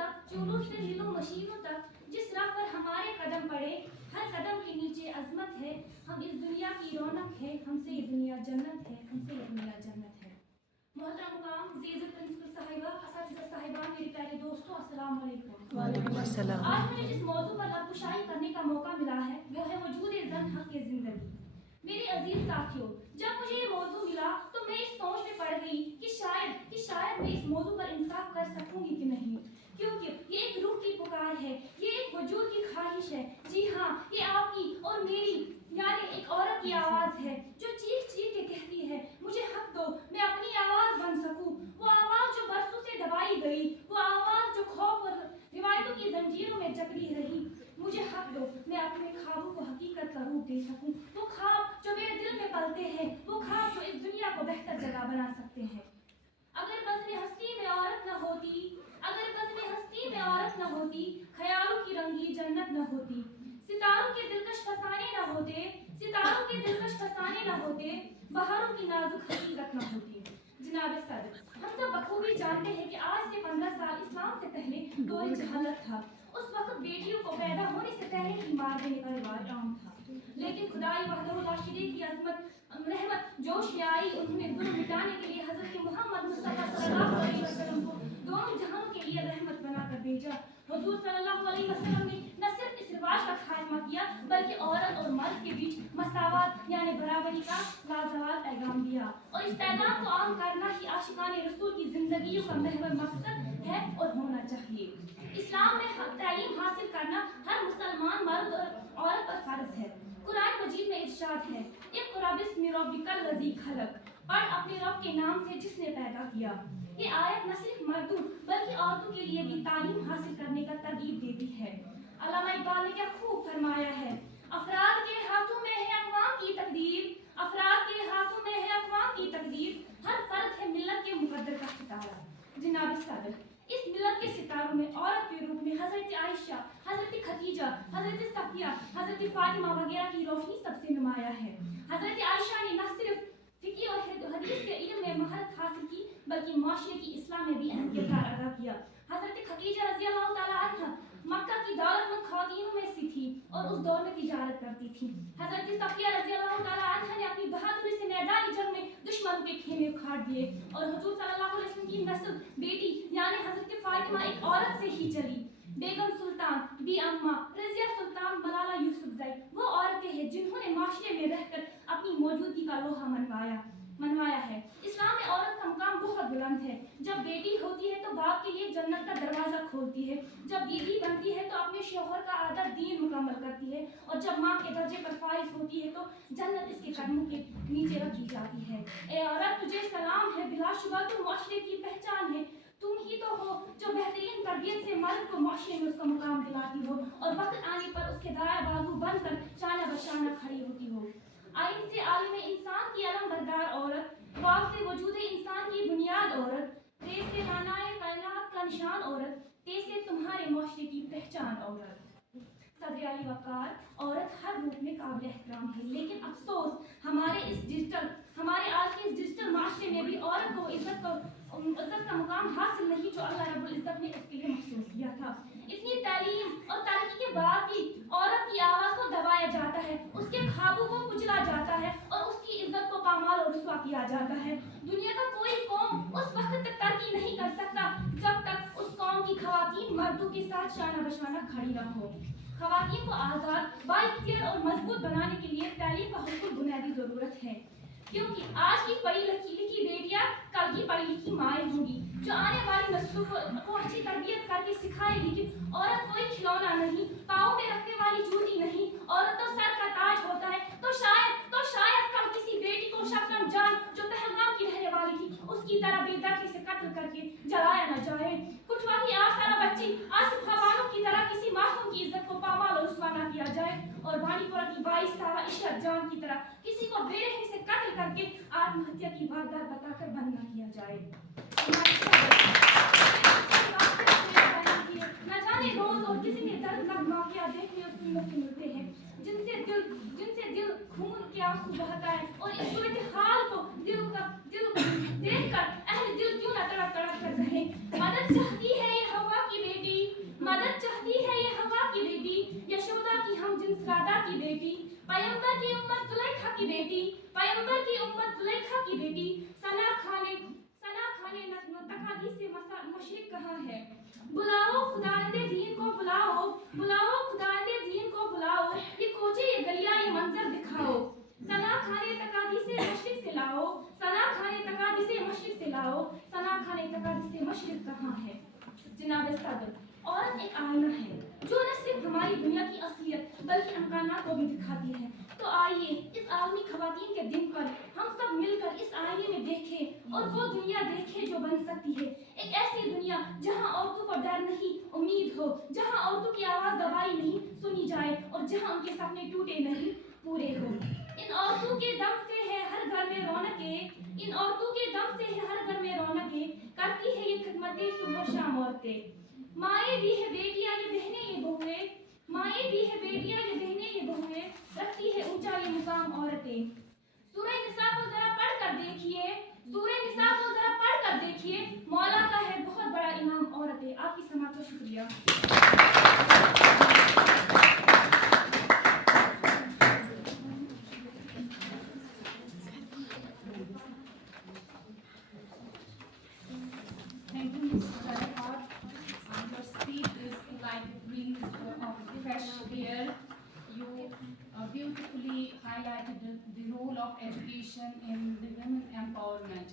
तक, चूल्हों से मिलों मशीनों तक, जिस राह पर हमारे कदम पड़े, हर कदम के नीचे अजमत है। हम इस दुनिया की रौनक है, हमसे ये दुनिया जन्नत है, हमसे ये दुनिया जन्नत है। मोहतरम मुकाम, ज़ीज़त प्रिंसिपल साहिबा, असातिज़ा साहिबान, मेरे प्यारे दोस्तों, अस्सलाम वालेकुम। वालेकुम अस्सलाम। आज मुझे जिस मौजू पर लबकुशाई करने का मौका मिला है वो है वजूद ज़न हक़ ज़िंदगी। मेरे अजीज साथियों, जब मुझे ये मौजू मिला तो मैं इस सोच में पड़ गई कि शायद मैं इस मौजू पर इंसाफ कर सकूंगी कि नहीं, क्योंकि ये एक रूह की पुकार है, ये एक वजूद की ख्वाहिश है। जी हाँ, ये आपकी और मेरी यानी एक औरत की आवाज़ है जो चीख चीख के कहती है, मुझे हक दो, मैं अपनी आवाज़ बन सकूं। वो आवाज़ जो बरसों से दबाई गई, वो आवाज़ जो खौफ और रिवायतों की जंजीरों में जकड़ी रही। मुझे हक दो, मैं अपने ख्वाबों को हकीकत का रूप दे सकूं। वो ख्वाब जो मेरे दिल में पलते हैं, वो ख्वाब जो इस दुनिया को बेहतर जगह बना सकते हैं। अगर बज़्म हस्ती में औरत न होती, अगर बज़्म हस्ती में औरत न होती, ख्यालों की रंगी जन्नत न होती, सितारों के दिलकश फसाने न होते, सितारों के दिलकश फसाने न होते, बहारों की नाजुक हकीकत न होती। जनाब सदर, हम सब बखूबी जानते हैं कि आज से 15 साल इस्लाम से पहले दौर जहालत था। उस वक्त बेटियों को पैदा होने से पहले ही मार देने का रिवाज आम था, लेकिन खुदाई वहदहु ला शरीक की अज़मत रहमत जोश में आई। उन्होंने जुल्म मिटाने के लिए हज़रत मोहम्मद मुस्तफ़ा सल्लल्लाहु अलैहि वसल्लम को दोनों जहानों के लिए रहमत बनाकर भेजा। हुजूर सल्लल्लाहु अलैहि वसल्लम ने न सिर्फ इस रिवाज का खात्मा किया, बल्कि औरत और मर्द के बीच मसावत यानी बराबरी का लाजवाब पैगाम दिया। और इस पैगाम को आम करना ही आशिकाने रसूल की जिंदगियों का महवर मकसद है और होना चाहिए। इस्लाम में तालीम हासिल करना हर मुसलमान मर्द और औरत पर फर्ज है। कुरान मजीद में इरशाद है, इक़रा बिस्मि रब्बिकल लज़ी खलक़, पढ़ अपने रब के नाम से जिसने पैदा किया। ये आयत न सिर्फ मर्दों बल्कि औरतों के लिए भी तालीम हासिल करने का तरगीब देती है। अल्लामा इक़बाल ने क्या खूब फरमाया है, अफराद के हाथों में है अक़वाम की तकदीर, अफराद के हाथों में है अक़वाम की तकदीर, हर फर्द है मिल्लत के मुक़द्दर का सितारा। जनाब सदर, इस मिल्लत के सितारों में औरत के रूप में हज़रत आयशा, हज़रत खदीजा, हज़रत सफिया, हज़रत फातिमा वगैरह की रोशनी सबसे नुमाया है। हज़रत आयशा ने न सिर्फ फ़िक़्ह और हदीस के इल्म में महारत हासिल की, बल्कि माशरे की इस्लाह में भी अहम किरदार अदा किया। हज़रत खदीजा रज़ियल्लाहु तआला अन्हा मक्का की दौलतमंद ख़वातीनों में से थी और उस दौर में तिजारत करती थी। हज़रत सफिया रज़ियल्लाहु तआला अन्हा ने अपनी बहादुरी से मैदानी जंग में दुश्मनों के खेमे उखाड़ दिए और हुजूर सल्लल्लाहु अलैहि वसल्लम की नस्ल बेटी यानी हज़रत फातिमा एक औरत से ही चली। बेगम सुल्तान, बी अम्मा, रज़िया सुल्तान, मलाला यूसुफ़ज़ई वो औरतें हैं जिन्होंने माशरे में रहकर अपनी मौजूदगी का लोहा मनवाया है। इस्लाम में औरत का मुकाम बहुत बुलंद है। जब बेटी होती है तो बाप के लिए जन्नत का दरवाज़ा खोलती है, जब बीवी बनती है तो अपने शौहर का आधा दीन मुकम्मल करती है, और जब माँ के दर्जे पर फाइज होती है तो जन्नत इसके कदमों के नीचे रखी जाती है। ए औरत, तुझे सलाम है, बिलाशुबा तुम माशरे की पहचान है। तुम ही तो हो जो बेहतरीन तरबियत से मर्द को माशरे में उसका मुकाम दिलाती हो और वक्त आने पर उसके दाया बाजू बनकर शाना बशाना खड़ी होती हो। आइन से आलिम इंसान की अलम बरदार औरत, वाव से वजूद इंसान की बुनियाद औरत, रे से मानाए कायनात का निशान औरत, ते से तुम्हारे माशरे की पहचान औरत। सदर अली वक़ार, औरत हर रूप में काबिल एहतराम है, लेकिन अफसोस हमारे आज के इस डिजिटल माशरे में भी औरत को इज्जत का मुकाम हासिल नहीं जो अल्लाह रब्बुल इज्जत ने उसके लिए मखसूस किया था। इतनी तालीम और तरक्की के बाद भी औरत की आवाज़ को दबाया जाता है, उसके ख्वाबों को कुचला जाता है और उसकी इज्जत को पामाल और रुस्वा किया जाता है। दुनिया का कोई कौम उस वक्त तक तरक्की नहीं कर सकता जब तक उस कौम की ख़वातीन मर्दों के साथ शाना बशाना खड़ी न हो। ख़वातीन को आज़ाद, बाइख्तियार और मजबूत बनाने के लिए तालीम का हुक्म बुनियादी ज़रूरत है, क्योंकि आज की पढ़ी लिखी बेटियां कल की पढ़ी लिखी माएँ होंगी जो आने वाली नस्लों को अच्छी तरबियत करके सिखाएगी कि औरत कोई खिलौना नहीं, पाँव में रखने वाली जूती नहीं, औरत तो सर का ताज होता है। तो शायद कल किसी बेटी को शबनम जान जो पहलगाम की रहने वाली थी उसकी तरह बेदर्दी से कत्ल करके जलाया न जाए। कुटवा की आसारा बच्ची आसिफ खाबानों की तरह किसी मासूम की इज्जत को पामाल और रुस्वा न किया जाए, और बानीपुरा की 22 साला इशरत जान की तरह किसी को बेरहमी से कत्ल करके आत्महत्या की वारदात बताकर बंद न किया जाए। न जाने रोज और कितने दर्दनाक वाक़यात देखने और सुनने को मिलते हैं जिनसे दिल खून के आंसू बहता है, और इस सूरत हाल को दिल देखकर अहले दिल क्यों न तड़प तड़प कर रहे। मदद चाहती है ये हवा की बेटी, पैगंबर की उम्मत जुलेखा की बेटी, पैगंबर की उम्मत जुलेखा की बेटी, सना खाने तकादी से मशरिक कहाँ है? बुलाओ खुदावंदे दीन को बुलाओ, बुलाओ खुदावंदे दीन को बुलाओ, ये कोचे ये गलियां ये मंजर दिखाओ। सना खाने तकादी से मशरिक से लाओ, सना खाने तकादी से मशरिक से लाओ, सना खाने तकादी से मशरिक कहाँ है? जनाब सदर, औरत एक आईना है जो न सिर्फ हमारी दुनिया की असलियत बल्कि इम्कानात को भी दिखाती है। तो आइए इस आलमी खवातीन के दिन पर हम सब मिलकर इस आईने में देखें और वो दुनिया देखें जो बन सकती है। एक ऐसी दुनिया जहां औरतों को डर नहीं, उम्मीद हो, जहां औरतों की आवाज दबाई नहीं, सुनी जाए और जहां उनके सपने टूटे नहीं, पूरे हो। इन औरतों के दम से है हर घर में रौनकें, इन औरतों के दम से है हर घर में रौनकें, करती है ये खिदमतें सुबह शाम औरतें। माए दी है बेटियां ये बहनें ये बहुएं, माए दी है बेटियां ये बहनें ये बहुएं, रखती है ऊंचा ये मुकाम औरतें। सूरह निसा को जरा पढ़ कर देखिए, सूरह निसा को जरा पढ़ कर देखिए, मौला का है बहुत बड़ा इनाम औरतें। आपकी समाअत का शुक्रिया। Thank you, Ms. Zarifat. Your speech is like a breeze of fresh air. You beautifully highlighted the role of education in the women empowerment.